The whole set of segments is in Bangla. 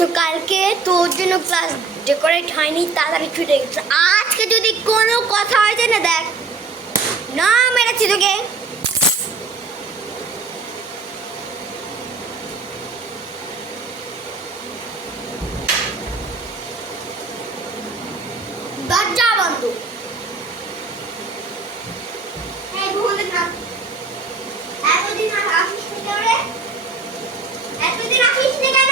তো কালকে তোর জন্য ক্লাস ডেকোরেট হয়নি, তাড়াতাড়ি ছুটে গেছে। আজকে যদি কোনো কথা হয়েছে না, দেখ না মেরেছি তোকে। দরজা বন্ধ। এতদিন আসিস নি কেন রে? এতদিন আসিস নি কেন?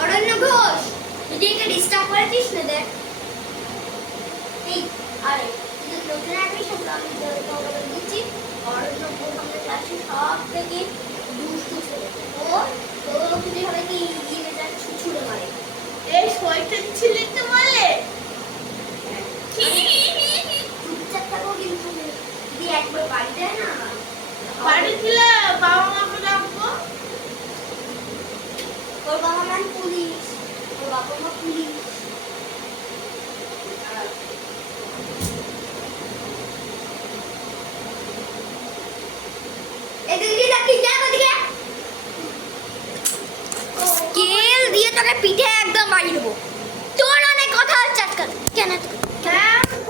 অরণ্য ঘোষ, যদি একে ডিস্টার্ব করেছিস না, দেখ এই আরে তুই নতুন অ্যাডমিশন আমি তোকে দিচ্ছি। অরণ্য ঘোষ আমাদের ক্লাসে সব থেকে দুষ্টু ছেলে। ও তো যদি হবে কি ইংরেজি ছুঁড়ে মারে। এই শয়তান ছেলেটা বলে চুপচাপ থাকো, কিন্তু যদি একবার বাড়ি দেয় না, বাড়ি দিলে বাবা মাকে ডাকবো। ওর বাবা মা পুলিশ, ওর বাবা মা পুলিশ। স্কেল দিয়ে তোকে পিঠে একদম মারি দেবো। তোর অনেক কথা হচ্ছে আজকাল। কেন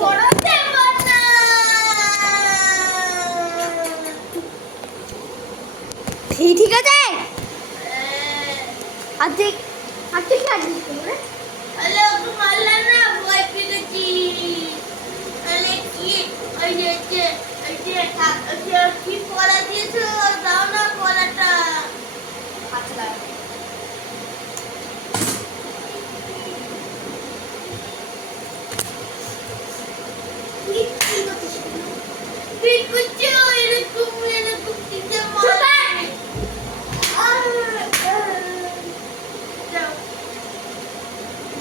পড়াতে পারনা ঠিক আছে। আজকে আজকে কি আজকে রে? আলে ওকে মারলা না, ভয় পেয়ে গেছি। আলে কি ওই যে কি পড়া দিয়েছো, দাও না পড়াটা। আচ্ছা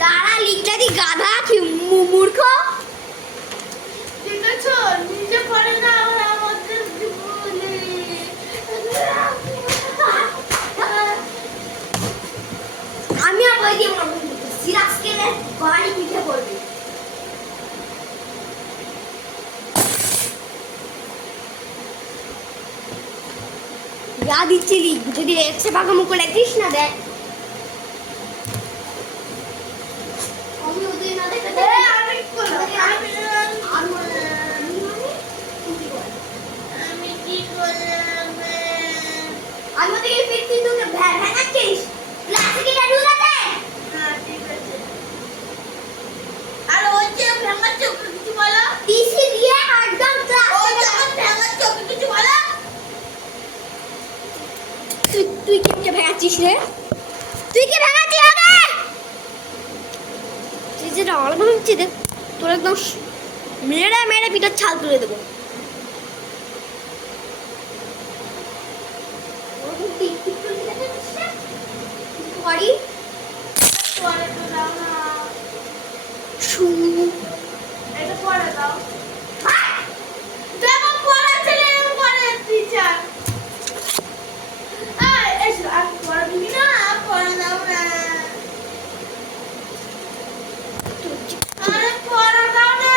দাঁড়া, লিখটা দি গাধা কি মূর্খ। ঠিক আছে, নিজে পড়ে না ওরা আমাদের বলে। আমি আর বই দিয়ে মারবো, সিরাজ কেলে বাড়ি পিঠে পড়বে। যা দিচ্ছিলি, যদি এসে ফাঁকা মুখ লেখিস না, দেখ আমি ওদের না দেখে আমি কি করলাম? আমি ওদের ফিরতি তোকে ভ্যানাচ্ছিস ক্লাসে কি ঢুকে আছে। হ্যাঁ ঠিক আছে। আর ওই যে ভেঙা চোখ কিছু বলো। টিসি দিয়ে একদম ক্লাস ওই যে ভেঙা চোখ কিছু বলো। তুই কি ভেঙাচ্ছিস রে? তুই কি ভেঙাচ্ছিস হবে? তুই যেটা আলাদা ভাবছিস, দেখ তোর একদম মেরে মেরে পিঠার ছাল তুলে দেবো। পড়ি পরে তো দাও না, শু এটা পরে দাও। দেখো পড়া ছেলে পরে টিচার। এসো আর পড়া দিবি না, পড়া দাও না। আরে পড়া দাও না।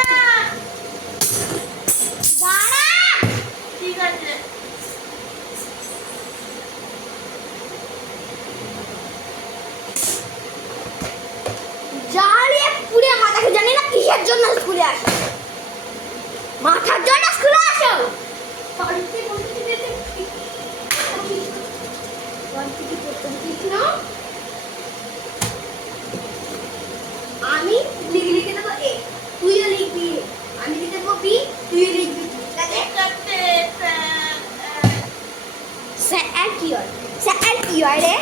দাঁড়া। ঠিক আছে। জ্বালিয়ে পুড়ে মাথাকে জানি না কিসের জন্য স্কুলে আসো। মাথার জন্য স্কুলে আসো। বাড়িতে বলতে দিতে বাড়িতে কি করতে দিস না? আমি লিখে দেবো এ, তুইও লিখবি। আমি লিখে দেবো বি, তুইও লিখবি। ঠিক আছে? স্যার কি হয়? স্যার কি হয় রে?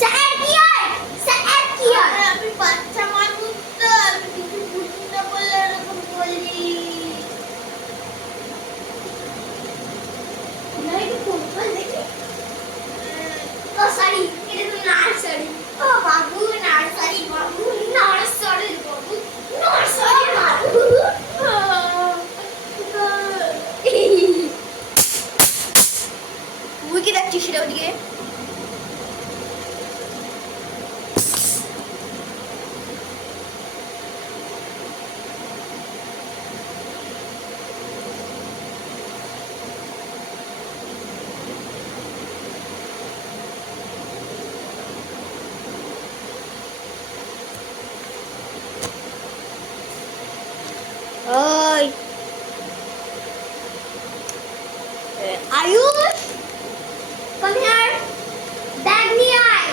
স্যার কি হয়? স্যার কি হয়? আমি বাচ্চা মানুষ তো, আমি কিছু বুঝি না বলে এরকম বললি। নাই তো কোন দেখি। ও সরি, এটা তো nursery. O Babu nursery Babu. Ayush come here bag নিয়ে আয়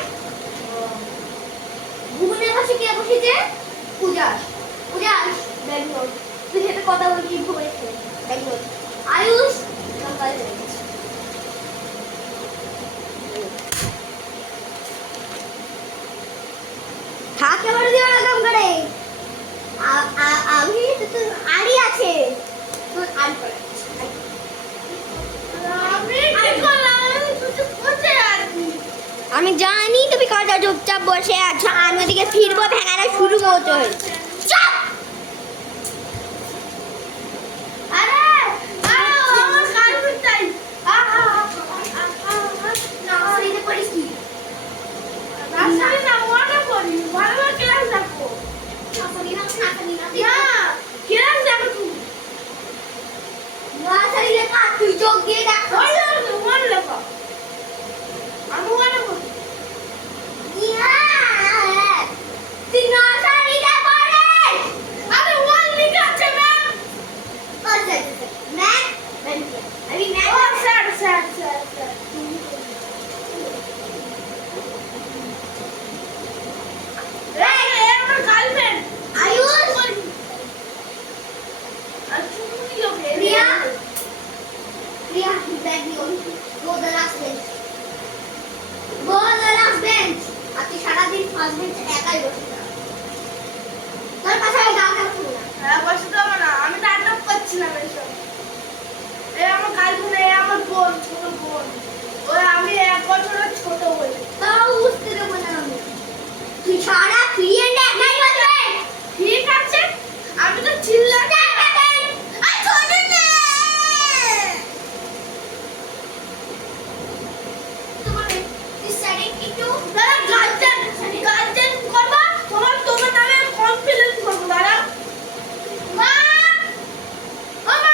ঘুমনের পাশে কে বসেছে পূজাস পূজাস ব্যাগ নোট তুই সাথে কথা বলছিস ঘুমেছে ব্যাগ নোট আয়ুষ সকাল হয়ে গেছে থাকে বড় দিও না কাম করে আমি তো আড়ি আছে তোর আড়ি করে আমি জানি তুমি কথা চুপচাপ বসে আছো আমি ওদিকে ফিরবো ভেঙানো শুরু করতে হয়েছে চাপ আরে আরে আমার কালপিট টাইম না সেইতে পড়িস কি রাস্তায় না মনে করি ভালো ক্লাস দেখো শাশুড়ি না শাশুড়ি না না ক্লাস দেখো তুমি না সারি লেখা তুই চোখ দিয়ে দেখ ওই দেখো মনে লেখো আমি মনে করি ইয়া তুই না সারি দে পড়ে আরে ওয়াল লিখা আছে ম্যাম আচ্ছা ম্যাম আমি ও ম্যাম স্যার এই আমার গার্লফ্রেন্ড আয়ুষ আর তুমি লোকে রিয়া রিয়া ব্যাগ নিও go the last bench go the last bench আর তুই সারাদিন ফার্স্ট বেঞ্চে একাই বসে থাক তোর পাশে আমি গাও না শুনি না হ্যাঁ বসে তো না আমি তো আটক করছিলাম এসব এই আমার গার্লফ্রেন্ড এই আমার বোন ছোট বোন ওই আমি 1 বছরের ছোট বলে তাও বুঝতে দেবো না আমি তুই সারা পিরিয়ড একাই বসে ঠিক আছে আমি তো চিল্লাতে আর ছোট না তোমার দিস সাইডে একটু দাদা গার্জেন করবা তোমার নামে কনফিডেন্স করবো দাদা মা ও মা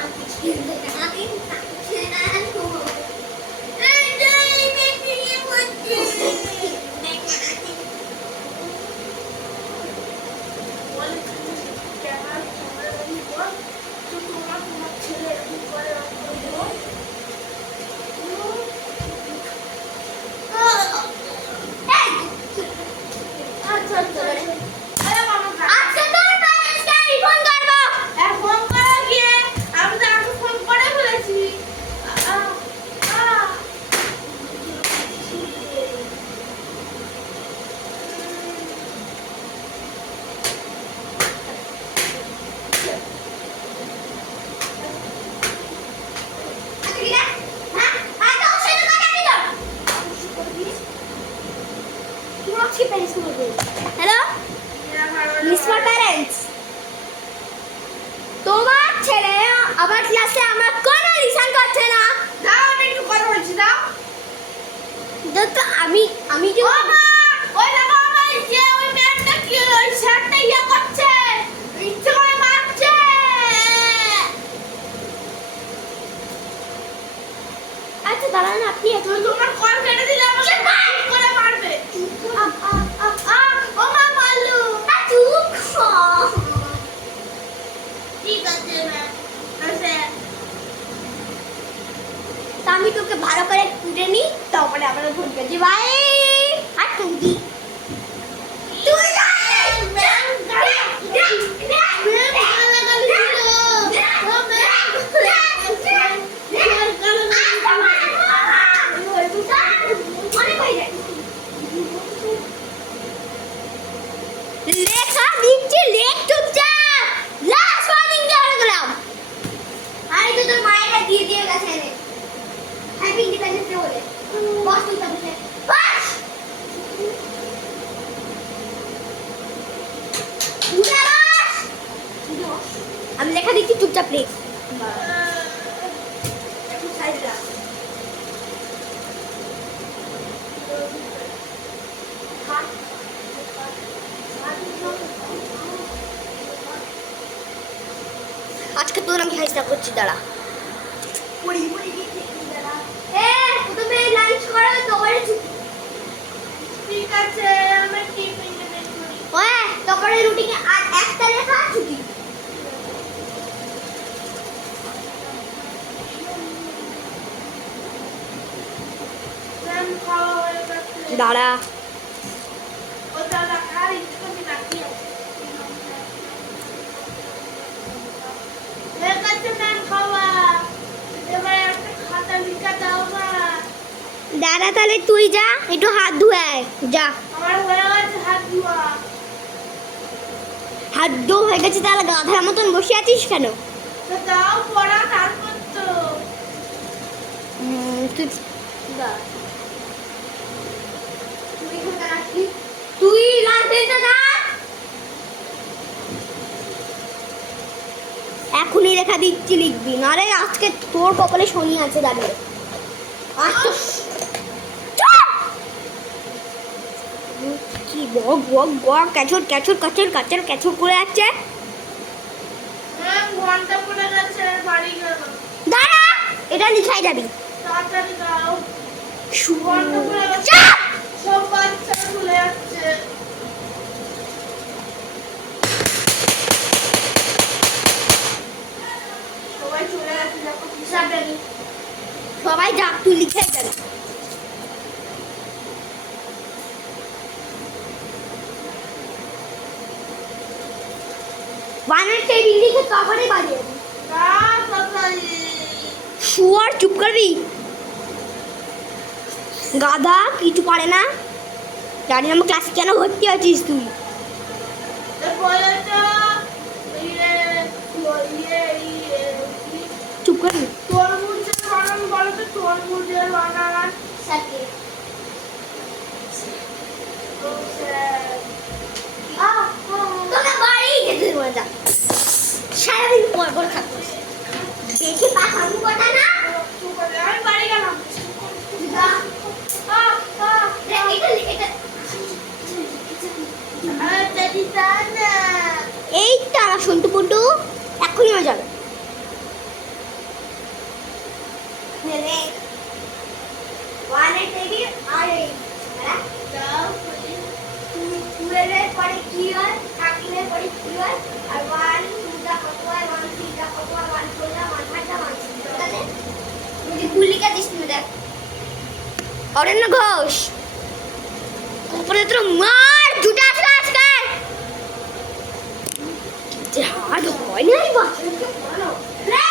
আমি ছেড়ে দেখাই এই যে বেবি বলছি বল ক্যামেরা বল তো তোমার ছেলে এরকম করে আচ্ছা আচ্ছা আরে মামা আচ্ছা তোর প্যারেন্টসকে আমি ফোন করব ফোন করা গিয়ে আমি তো আগে ফোন করে ফেলেছি আচ্ছা কি রে হ্যাঁ আর তো সেটা কথা কি তোর কি হচ্ছে প্যারেন্টস বলবো হ্যালো মিস ফর প্যারেন্টস তোমার ছেলে আমার ক্লাসে আমার কোনো লিসন করছে না দাও আমি একটু কথা বলছি দাও তো আমি যে ও মা ওই দেখো আমার যে ওই ম্যামটা কি ওই শার্টটা ইয়া করছে ইচ্ছে করে মারছে আচ্ছা দাঁড়ান আপনি তো তোমার কল কেটে দিলে আমাকে কি করে মারবে ও মা মারলু চুপ ঠিক আছে ম্যাম আচ্ছা তা আমি তোকে ভালো করে কুটে নি তারপরে আবার ফোন করছি ভাই আর টুকি তুই ম্যাম লেখা নিচে লেখ চুপচাপ লাস্ট ওয়ার্নিং দেওয়া গেলাম আরে তো তোর মায়েরা দিয়ে গেছে এনে হ্যাপি ইন্ডিপেন্ডেন্স ডে বলে বস তুই বসে বস আমি লেখা দিচ্ছি চুপচাপ প্লিজ একটু সাইডে রাখ আজকে তোর আমি হাইস্টা করছি দাঁড়া পড়ি দাঁড়া তুমি লাঞ্চ করো তোমার ঠিক আছে আমি টিফিন নেব ওই তারপরে রুটিনে আর একটা লেখা ছুটি দাঁড়া। ও দাদা আর একটু বাকি আছে। হয়ে গেছে ম্যাম খাওয়া। এবার একটা খাতা লিখে দাও না। দাঁড়া তাহলে তুই যা, একটু হাত ধুয়ে আয়, যা। আমার হয়ে গেছে হাত ধোয়া। হাত ধোয়া হয়ে গেছে, তাহলে গাধার মতন বসে আছিস কেন? তো দাও পড়া তারপর তো। তুই দাঁড়া। তুই এখানে আসবি, তুই লাইব্রেরিতে যা। এখনই লেখা দিচ্ছি, লিখবি, নারে আজকে তোর কপালে শনি আছে দাঁড়িয়ে। আজ তো কি বক বক বক, ক্যাচর ক্যাচর ক্যাচর ক্যাচর ক্যাচর করে যাচ্ছে। ম্যাম ঘন্টা পড়ে গেছে বাড়ি গেল। দাঁড়া, এটা লিখাই যাবি। তাড়াতাড়ি দাও। শু- ঘন্টা পড়ে গেছে। চাপ! সব বাচ্চা চলে যাচ্ছে। সবাই চলে গেছে দেখো হিসাব রেডি। সবাই যাক, তুই লিখাই যাবি। বানের টেবিল লিখে কভারে বাজিয়ে দিবি। না তাড়াতাড়ি। শুয়ার, চুপ করবি। গাধা, কিছু পারে না। জানি না আমার ক্লাসে কেন ভর্তি আছিস তুই। বলে তো ইয়ে ইয়ে ইয়ে চুপ করবি। তরমুজের বানান বলো তো তরমুজের বানান। সাথে তো স্যার তোকে বাড়ি যেতে দেবো না। সারাদিন পর পর থাকবো, দেখে পাখাবো কটা না। আমি বাড়ি গেলাম। এই তো আমার সন্টু পন্টু এক্ষুনি হয়ে যাবে। ওয়ানের টেবিল আর এই টুয়েলভের পরে কি হয়, 13-এর পরে কি হয়, আর 1 2 কত হয়, 1 3 কত হয়, 1 4 1 5 1 6, ঠিক আছে? তুই গুলিকা দিস না, দেখ। অরণ্য ঘোষ, উপরে তোর মার জুটা আসবে আজকে। যে হাত হয় না এই বাচ্চাকে পড়ানো রে।